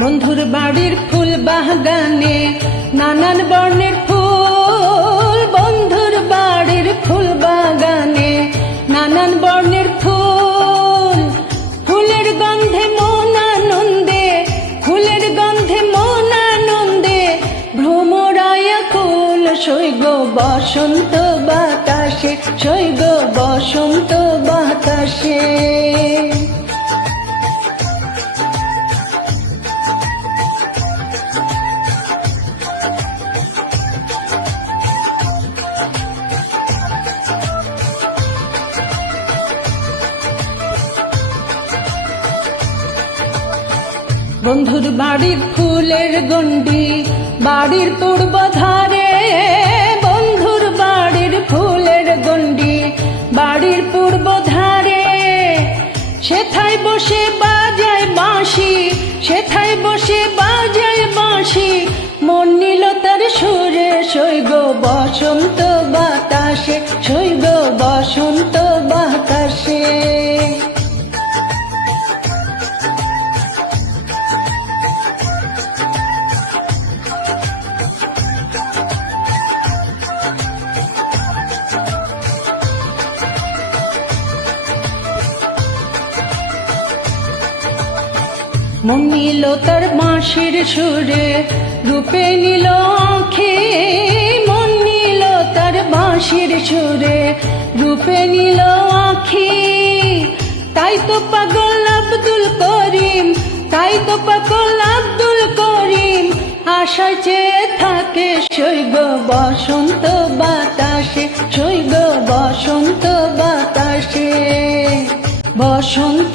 বন্ধুর বাড়ির ফুল বাগানে, নানান বর্ণের ফুল, বন্ধুর বাড়ির ফুল বাগানে, নানান বর্ণের ফুল। ফুলের গন্ধে মন আনন্দে, ফুলের গন্ধে মন আনন্দে, ভ্রমরায় কুল সৈগ বসন্ত বাতাসে বন্ধুর বাড়ির ফুলের গন্ডি বাড়ির পূর্ব ধারে বন্ধুর বাড়ির ফুলের গন্ডি বাড়ির পূর্ব ধারে সেথায় বসে বাজায় মন নিল তার বাঁশির সুরে, রূপে নিল আঁখে। মন নিল তার বাঁশির সুরে, রূপে নিল আঁখি। তাই তো পাগল আব্দুল করিম, তাই তো পাগল আব্দুল করিম। আশায় চেয়ে থাকে শৈব বসন্ত বাতাসে শৈব বসন্ত বাতাসে। বসন্ত